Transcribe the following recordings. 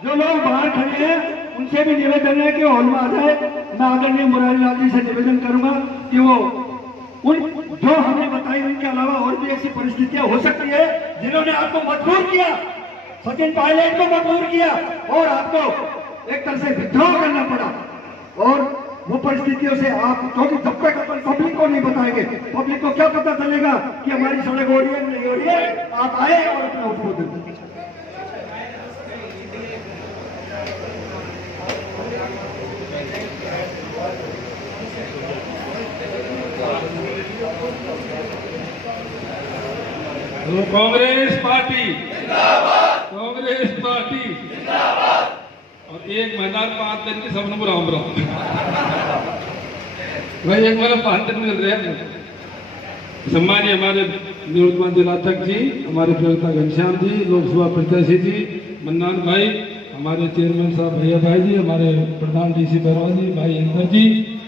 जो लोग बाहर खड़े हैं उनसे भी निवेदन है कि हॉल में आ जाए। मैं आदरणीय मुरारी लाल जी से निवेदन करूंगा कि वो उन जो हमने बताई उनके अलावा और भी ऐसी परिस्थितियां हो सकती है जिन्होंने आपको मजबूर किया, सचिन पायलट को मजबूर किया और आपको एक तरह से विद्रोह करना पड़ा। और वो परिस्थितियों से आप, क्योंकि जब तक अपन पब्लिक को नहीं बताएंगे, पब्लिक को क्या पता चलेगा कि हमारी सड़क हो रही है नहीं हो रही है। आप आए और अपना उद्बोधन। तो कांग्रेस पार्टी जिंदाबाद, कांग्रेस पार्टी जिंदाबाद। और एक महीना 5 दिन के सबने राम राम भाई एक बार 5 दिन मिल रहे हैं। सम्मानीय हमारे निवर्तमान जिलाध्यक्ष जी, हमारे प्रवक्ता घनश्याम जी, लोकसभा प्रत्याशी जी मन्नान भाई, हमारे चेयरमैन साहब भैया भाई जी, हमारे प्रधान डीसी बरवा जी, भाई इंदर जी,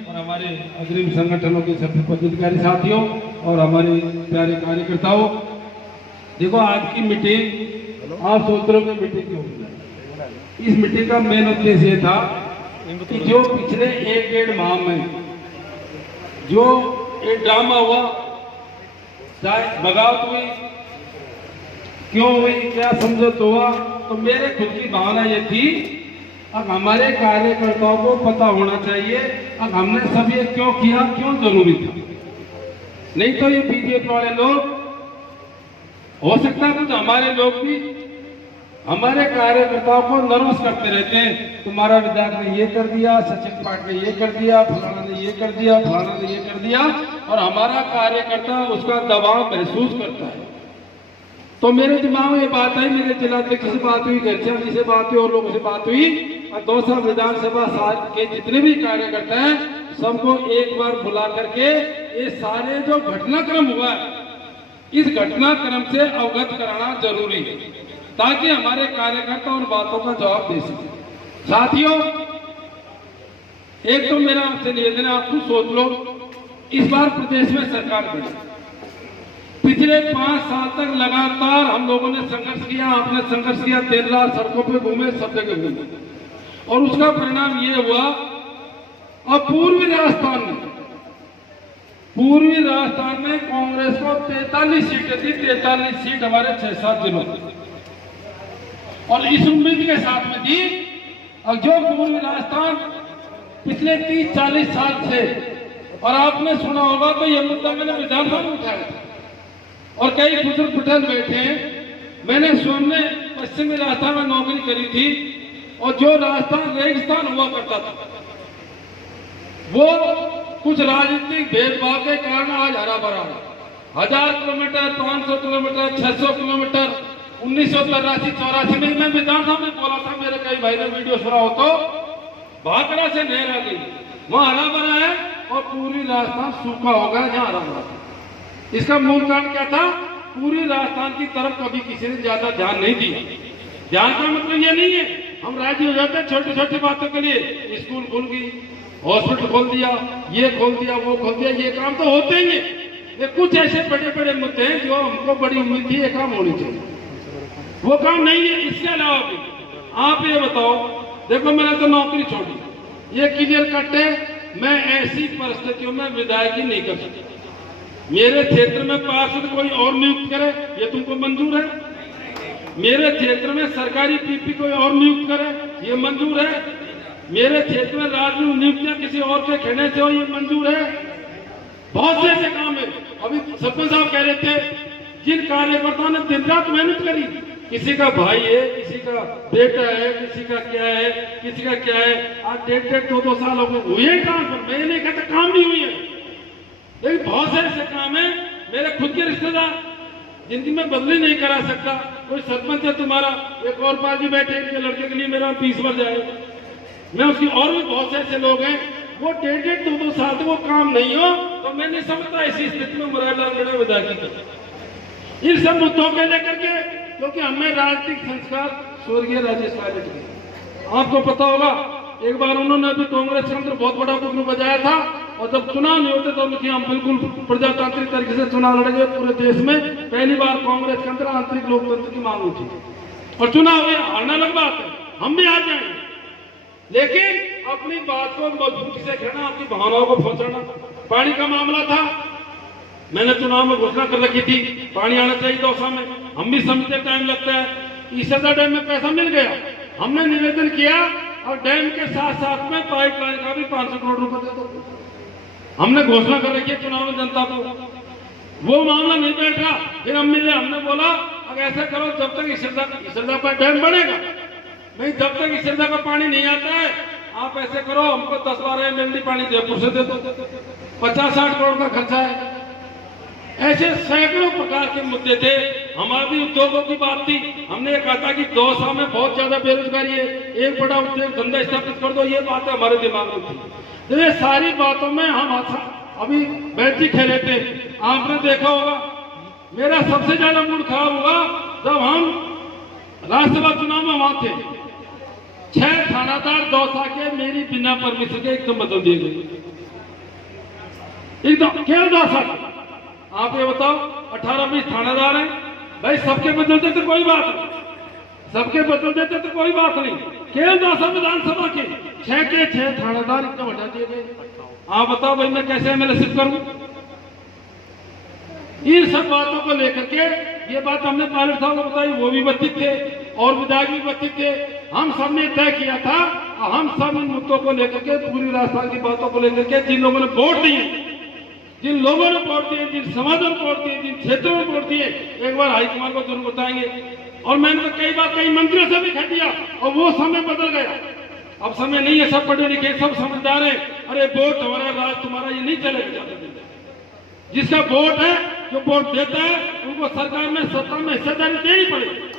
और हमारे अग्रिम संगठनों के सभी पदाधिकारी साथियों और हमारे प्यारे कार्यकर्ताओं। देखो आज की मीटिंग आप सोच रहे हो मीटिंग क्यों होगी। इस मीटिंग का मेन उद्देश्य ये था कि जो पिछले 1-1.5 माह में जो एक ड्रामा हुआ, चाहे बगावत हुई, क्यों हुई, क्या समझौता हुआ, तो मेरे खुद की भावना ये थी अब हमारे कार्यकर्ताओं को पता होना चाहिए अब हमने सब ये क्यों किया, क्यों जरूरी था। नहीं तो ये बीजेपी वाले लोग, हो सकता है कुछ हमारे लोग भी हमारे कार्यकर्ताओं को नर्वस करते रहते हैं। तुम्हारा विधायक ने ये कर दिया, सचिन पाटिल ने ये कर दिया, फलाना ने ये कर दिया, फलाना ने ये कर दिया, और हमारा कार्यकर्ता उसका दबाव महसूस करता है। तो मेरे दिमाग में ये बात आई, मेरे जिलाध्यक्ष से बात हुई, घनश्याम जी से बात हुई और लोगों से बात हुई, और दौसा विधानसभा के जितने भी कार्यकर्ता हैं सबको एक बार बुला करके ये सारे जो घटनाक्रम हुआ है इस घटनाक्रम से अवगत कराना जरूरी है ताकि हमारे कार्यकर्ता उन बातों का जवाब दे सके। साथियों, एक तो मेरा आपसे निवेदन है, आप खुद सोच लो, इस बार प्रदेश में सरकार बनी, पिछले 5 साल तक लगातार हम लोगों ने संघर्ष किया, आपने संघर्ष किया, देर रात सड़कों पे घूमे, सब जगह घूमे, और उसका परिणाम ये हुआ अब पूर्वी राजस्थान में कांग्रेस को 43 सीटें थी, 43 सीट हमारे 6-7 जिलों में, और इस उम्मीद के साथ में थी और जो पूर्वी राजस्थान पिछले 30-40 साल से, और आपने सुना होगा तो ये मुद्दा मैंने विधानसभा में उठाया था और कई बुजुर्ग पटेल बैठे हैं। मैंने स्वयं ने पश्चिमी राजस्थान में नौकरी करी थी और जो राजस्थान रेगिस्तान हुआ करता था वो कुछ राजनीतिक भेदभाव के कारण आज हरा भरा है। 1000 किलोमीटर, 500 किलोमीटर, 600 किलोमीटर 1983-84 में मैं विधानसभा में बोला था, मेरे कई भाई ने वीडियो सुना हो तो, भाखड़ा से नहर आ गई, वहां हरा भरा है और पूरी राजस्थान सूखा हो गया जहां हरा भरा था। इसका मूल कारण क्या था? पूरी राजस्थान की तरफ कभी किसी ने ज्यादा ध्यान नहीं दिया। ध्यान का मतलब ये नहीं है हम राजी हो जाते छोटी छोटी बातों के लिए, स्कूल खुल गई, हॉस्पिटल खोल दिया, ये खोल दिया, वो खोल दिया, ये काम तो होते ही है। कुछ ऐसे बड़े बड़े मुद्दे हैं जो हमको बड़ी उम्मीद थी ये काम होनी चाहिए, वो काम नहीं है। इसके अलावा भी आप ये बताओ, देखो मैंने तो नौकरी छोड़ी, ये क्लियर कट है, मैं ऐसी परिस्थितियों में विधायकी नहीं कर सकता। मेरे क्षेत्र में पार्षद कोई और नियुक्त करे ये तुमको मंजूर है? मेरे क्षेत्र में सरकारी पीपी कोई और नियुक्त करे ये मंजूर है? मेरे क्षेत्र में राजनीतिक नियुक्तियां किसी और के कहने से हो ये मंजूर है? बहुत से ऐसे काम है। अभी सरपंच साहब कह रहे थे जिन कार्यकर्ताओं ने दिन रात मेहनत करी, किसी का भाई है, किसी का बेटा है, किसी का क्या है, किसी का क्या है, आज 1.5-2 साल हो गए हुए काम पर, मैं नहीं कहता काम नहीं हुई है, लेकिन बहुत से ऐसे काम है। मेरे खुद के रिश्तेदार जिनकी मैं बदली नहीं करा सकता, कोई सरपंच है तुम्हारा, एक और पार्टी बैठे इनके लड़के के लिए मेरा 20 बार जाए, मैं उसकी, और भी बहुत से ऐसे लोग हैं वो 1.5-2 साल तक वो काम नहीं हो, तो मैं नहीं समझता ऐसी स्थिति में मुरारी लाल मीणा विधायक कर इन सब मुद्दों के लेकर के, क्योंकि हमें राजनीतिक संस्कार स्वर्गीय राजेश पायलट के, आपको पता होगा एक बार उन्होंने भी कांग्रेस के अंदर बहुत बड़ा बुकरू बजाया था, और जब चुनाव नहीं होते तो उनकी हम बिल्कुल प्रजातांत्रिक तरीके से चुनाव लड़ेंगे, पूरे देश में पहली बार कांग्रेस के अंदर आंतरिक लोकतंत्र की मांग उठी और चुनाव में हारना अलग बात है, हम भी आ जाएंगे, लेकिन अपनी बात को मजबूती से कहना, आपकी भावनाओं को पहुंचाना। पानी का मामला था, मैंने चुनाव में घोषणा कर रखी थी पानी आना चाहिए दौसा में, हम भी समझते टाइम लगता है। ईसरदा डैम में पैसा मिल गया, हमने निवेदन किया और डैम के साथ साथ में पाइपलाइन का भी 500 करोड़ रुपए दे दो, हमने घोषणा कर रखी है चुनाव में जनता को। वो मामला नहीं बैठ रहा, फिर हमने बोला अब ऐसा करो, जब तक ईसरदा पर डैम बनेगा नहीं, जब तक ईसरदा का पानी नहीं आता है, आप ऐसे करो हमको 10-12 MLD पानी जयपुर से दे दो, 50-60 करोड़ का खर्चा है। ऐसे सैकड़ों प्रकार के मुद्दे थे। हमारी उद्योगों की बात थी, हमने ये कहा था कि दौसा में बहुत ज्यादा बेरोजगारी है, एक बड़ा उद्योग धंधा स्थापित कर दो, ये बातें हमारे दिमाग में थी। तो ये सारी बातों में हम अभी बैठी खेले थे। आपने देखा होगा मेरा सबसे ज्यादा मूड खराब हुआ जब हम राज्यसभा चुनाव में वहां थे, 6 थानादार दौसा के मेरी बिना परमिशन के एकदम बदल दिए गए, एकदम क्या दौसा। आप ये बताओ 18-20 थानेदार हैं भाई, सबके बदल देते तो कोई बात नहीं, सबके बदल देते तो कोई बात नहीं, केवल दौसा विधानसभा के 6 के 6 थानेदार एकदम हटा दिए गए। आप बताओ भाई मैं कैसे एमएलए करूं? इन सब बातों को लेकर के ये बात हमने पायलट साहब को बताई, वो भी उपस्थित थे और विधायक भी उपस्थित थे। हम सब ने तय किया था, हम सब इन मुद्दों को लेकर के, पूरी राजस्थान की बातों को लेकर के, जिन लोगों ने वोट दिए, जिन लोगों ने वोट दिए, जिन समाजों ने वोट दिए, जिन क्षेत्रों में वोट दिए, एक बार हाईकमान को जरूर बताएंगे। और मैंने तो कई बार कई मंत्रियों से भी कह दिया, और वो समय बदल गया। अब समय नहीं है, सब पढ़े लिखे, सब समझदार है। अरे वोट हमारा, राज तुम्हारा, ये नहीं चलेगा ज्यादा दिन। जिसका वोट है, जो वोट देता है, उनको सरकार में, सत्ता में हिस्सेदारी देनी पड़ेगी।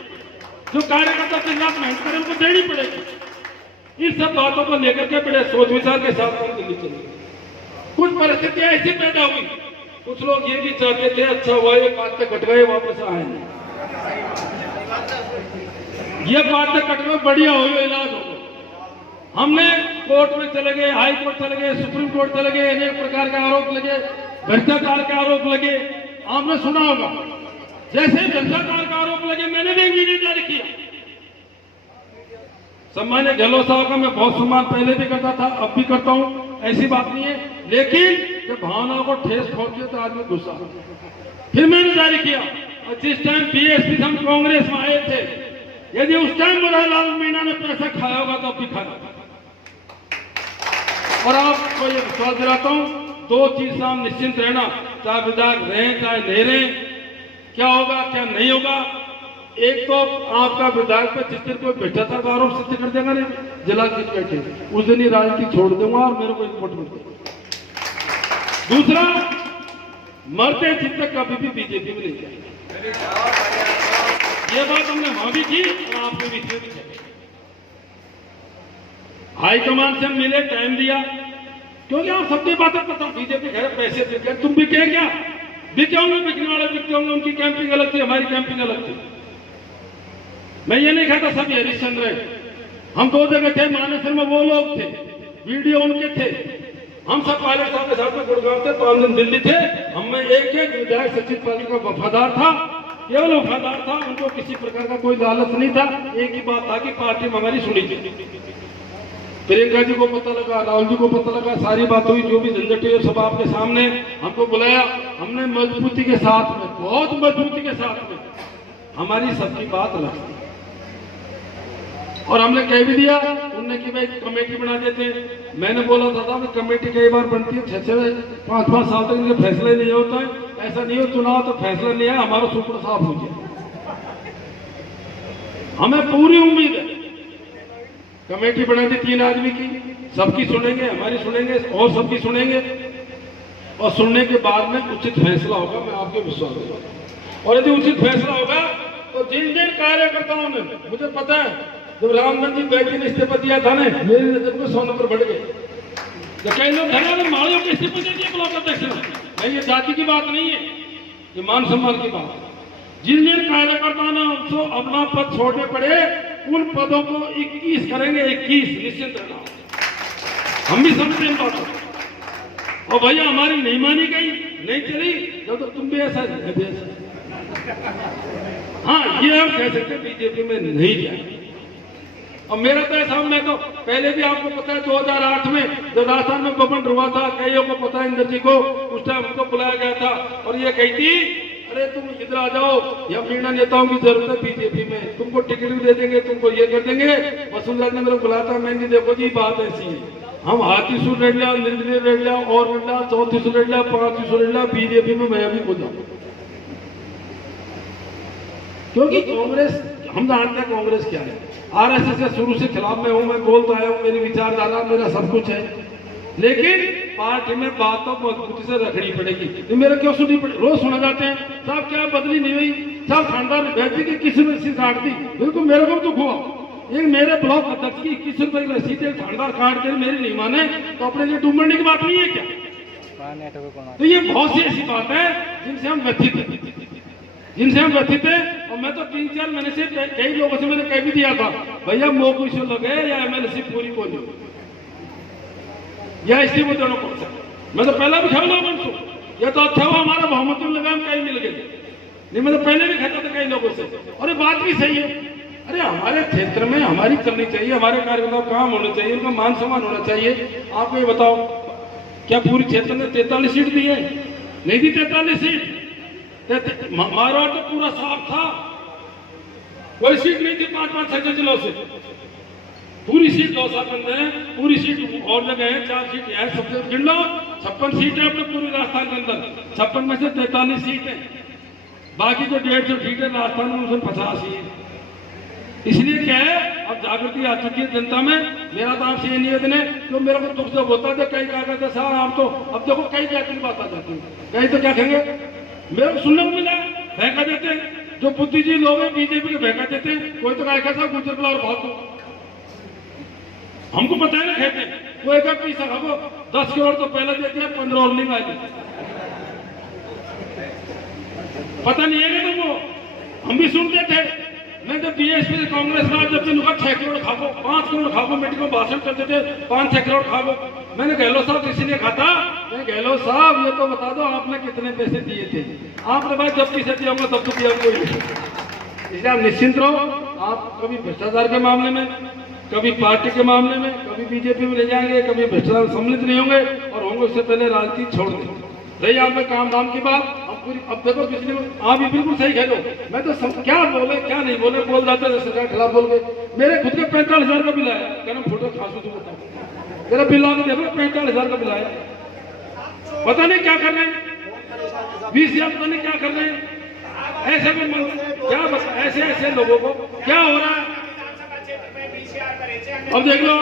जो कार्यकर्ता के साथ मेहनत करें उनको देनी पड़ेगी। इन सब बातों को लेकर के बड़े सोच विचार के साथ दिल्ली चलेगी। कुछ परिस्थितियां ऐसी पैदा हुई, कुछ लोग ये भी चाहते थे अच्छा हुआ ये बात तक कट गए, वापस आए, ये बात तक कट गए, बढ़िया हो इलाज हो। हमने कोर्ट में चले गए, हाई कोर्ट चले गए, सुप्रीम कोर्ट चले गए, अनेक प्रकार के आरोप लगे, भ्रष्टाचार के आरोप लगे। आपने सुना होगा, जैसे भ्रष्टाचार का आरोप लगे, मैंने भी इंजीनियर जारी किया। सम्मान्य गहलोत साहब का मैं बहुत सम्मान पहले भी करता था, अब भी करता हूं, ऐसी बात नहीं है, लेकिन जब भावनाओं को ठेस पहुंचे तो आदमी गुस्सा। फिर मैंने जारी किया, और जिस टाइम बीएसपी हम कांग्रेस में आए थे, यदि उस टाइम मुरारीलाल मीणा ने पैसा खाया होगा तो अब भी खाया। और आपको ये विश्वास दिलाता हूं, 2 चीज से हम निश्चिंत रहना, चाहे विधायक रहे चाहे नहीं रहे, क्या होगा क्या नहीं होगा। एक तो आपका विधायक पे जिस दिन कोई भ्रष्टाचार का आरोप सिद्ध कर देगा नहीं, जिला जीत बैठे, उस दिन ही राजनीति छोड़ दूंगा और मेरे को वोट मिल देगा। दूसरा, मरते जित तक कभी भी बीजेपी में नहीं जाएगी, ये बात हमने वहां भी की और आपके बीच में भी की। हाईकमान से हम मिले, टाइम दिया, क्योंकि आप सबकी बातें पता, बीजेपी कह रहे पैसे दे गए, तुम बिके क्या? बिके होंगे, बिकने वाले बिकते होंगे, उनकी कैंपिंग अलग थी, हमारी कैंपिंग अलग थी। मैं ये नहीं कहता सभी हरिश्चंद्र है, हम 2 जगह थे, मानेसर में वो लोग थे, वीडियो उनके थे, हम सब पायलट साहब के साथ में गुड़गांव थे, 5 दिन दिल्ली थे। हमें एक विधायक सचिन पाजी का वफादार था, केवल वफादार था, उनको किसी प्रकार का कोई लालच नहीं था। एक ही बात था कि पार्टी में हमारी सुनी थी। प्रियंका जी को पता लगा, राहुल जी को पता लगा, सारी बात हुई, जो भी झंझट हुई सब आपके सामने, हमको बुलाया, हमने मजबूती के साथ में, बहुत मजबूती के साथ में हमारी सबकी बात रखी और हमने कह भी दिया उनने कि भाई कमेटी बना देते। मैंने बोला था कि कमेटी कई बार बनती है, 6-5 साल तक इनके फैसले नहीं होता है, ऐसा नहीं हो चुनाव तो फैसला नहीं है, हमारा सूत्र साफ हो गया। हमें पूरी उम्मीद है, कमेटी बना दी 3 आदमी की, सबकी सुनेंगे, हमारी सुनेंगे और सबकी सुनेंगे, और सुनने के बाद में उचित फैसला होगा, मैं आपको विश्वास दूंगा। और यदि उचित फैसला होगा तो जिन जिन कार्यकर्ताओं ने, मुझे पता है जब रामगंज जी बैठी ने इस्तीफा दिया था ना, मेरी नजर में 100 नंबर बढ़ गए। तो कई लोग धन्यवाद माड़ियों को इस्तीफा दे दिया ब्लॉक अध्यक्ष ने, ये जाति की बात नहीं है, ये मान सम्मान की बात है। जिन जिन कार्यकर्ताओं ने अपना पद छोड़ने पड़े, उन पदों को 21 करेंगे, 21 निश्चित रहना। हम भी समझते हैं बातों, और भैया हमारी नहीं मानी गई, नहीं चली, जब तो तुम भी ऐसा है भी ऐसा। हाँ, ये हम कह सकते बीजेपी में नहीं जाए, अब मेरा तो ऐसा, मैं तो पहले भी आपको पता है 2008 में जब राजस्थान में बमन हुआ था, कईयों को पता है, इंद्र जी को उस टाइम हमको बुलाया गया था और ये कही थी अरे तुम इधर आ जाओ, या मीणा नेताओं की जरूरत है बीजेपी में, तुमको टिकट भी दे देंगे, तुमको ये कर देंगे। वसुंधरा ने मेरे को बुलाया था, मैंने देखो जी बात ऐसी है, हम हाथी सुर रेड लिया, निर्दलीय रेड लिया, और रेड लिया, चौथी सुर रेड लिया, पांचवी सुर रेड लिया, बीजेपी में मैं भी खुद जाऊँ, क्योंकि कांग्रेस हम जानते हैं कांग्रेस क्या है। आरएसएस के शुरू से खिलाफ में हूं, मैं बोलता आया हूं, मेरी विचारधारा मेरा सब कुछ है, लेकिन पार्टी में बात तो मजबूती से रखनी पड़ेगी। तो मेरे क्यों सुननी पड़े, रोज सुना जाते हैं साहब क्या बदली नहीं हुई, साहब खानदान व्यक्ति की किसी में रसीद काट दी, बिल्कुल मेरे को दुख हुआ। एक मेरे ब्लॉक अध्यक्ष की 21 रुपए की रसीद एक खानदार काट दे, मेरी नहीं माने तो अपने लिए डूबने की बात नहीं है क्या? तो ये बहुत सी ऐसी बात है जिनसे हम व्यथित हैं। और मैं तो 3-4 महीने से कई लोगों से मैंने कह भी दिया था, भैया मोको इश्यू लगे या एमएलसी पूरी को नहीं या इसी को दोनों पक्ष, मैं तो पहला भी खा लोगों को, या तो अच्छा हुआ हमारा बहुमत में लगा, हम कहीं मिल गए, नहीं मैं तो पहले भी खाता था कई लोगों से, और ये बात भी सही है। अरे हमारे क्षेत्र में हमारी करनी चाहिए, हमारे कार्यकर्ताओं का काम होना चाहिए, उनका मान सम्मान होना चाहिए। आप ये बताओ क्या पूरी क्षेत्र में 43 सीट दी है? नहीं दी 43 सीट, मारवाड़ तो पूरा साफ था, कोई सीट नहीं थी 5-5-6 जिलों से, पूरी सीट 2 साल में, पूरी सीट और जगह है, 4 सीट है, सबसे गिन लो 56 सीट है अपने पूरे राजस्थान के अंदर, 56 में से 43 सीट है, बाकी जो 150 सीट है राजस्थान में उसमें 85 है। इसलिए क्या है, अब जागृति आ चुकी है जनता में। मेरा तो आपसे ये निवेदन है, तो मेरे को दुख जब होता है कई क्या कहते साहब आप तो, अब देखो कई क्या की बात आ जाती है, कई तो क्या कहेंगे, मेरे को सुनने को मिला फेंका देते हैं, जो बुद्धिजीवी लोग हैं बीजेपी के फेंका देते हैं, कोई तो कहा साहब गुजर कला और भागो, हमको पता है ना कहते, कोई का पैसा खाओ 10 करोड़ तो पहले देते हैं, 15 और नहीं आए, पता नहीं है तुमको, हम भी सुनते थे। मैं तो बीएसपी से कांग्रेस में जब से 6 करोड़ खाओ, 5 करोड़ खाओ, मेडिकल भाषण करते थे 5-6 करोड़ खाओ। मैंने गहलोत साहब इसीलिए खाता, मैं गहलोत साहब ये तो बता दो आपने कितने पैसे दिए थे, आपने भाई जब पैसे दिया होगा तब तो दिया कोई नहीं, इसलिए आप निश्चिंत रहो। आप कभी भ्रष्टाचार के मामले में, कभी पार्टी के मामले में, कभी बीजेपी में ले जाएंगे, कभी भ्रष्टाचार सम्मिलित नहीं होंगे, और होंगे उससे पहले राजनीति छोड़ देंगे। रही आप में काम धाम की बात, अब देखो पिछले आप भी बिल्कुल सही कह लो, मैं तो क्या बोले क्या नहीं बोले बोल जाते थे, सरकार खिलाफ बोल गए। मेरे खुद के 45,000 का बिल आया, कहना फोटो खासू तो बताओ, मेरा बिल आने देखो 45,000 का बिल आया, पता नहीं क्या कर रहे हैं, 20,000 पता नहीं क्या कर रहे हैं, ऐसे में क्या बता, ऐसे लोगों को क्या हो रहा है। अब देख लो,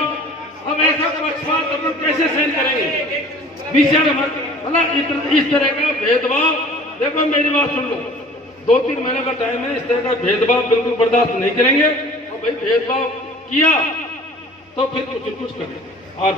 अब ऐसा पक्षपात अपन कैसे सहन करेंगे, 20,000 मतलब इस तरह का भेदभाव। देखो मेरी बात सुन लो, 2-3 महीने का टाइम है, इस तरह का भेदभाव बिल्कुल बर्दाश्त नहीं करेंगे, और भाई भेदभाव किया तो फिर कुछ करें और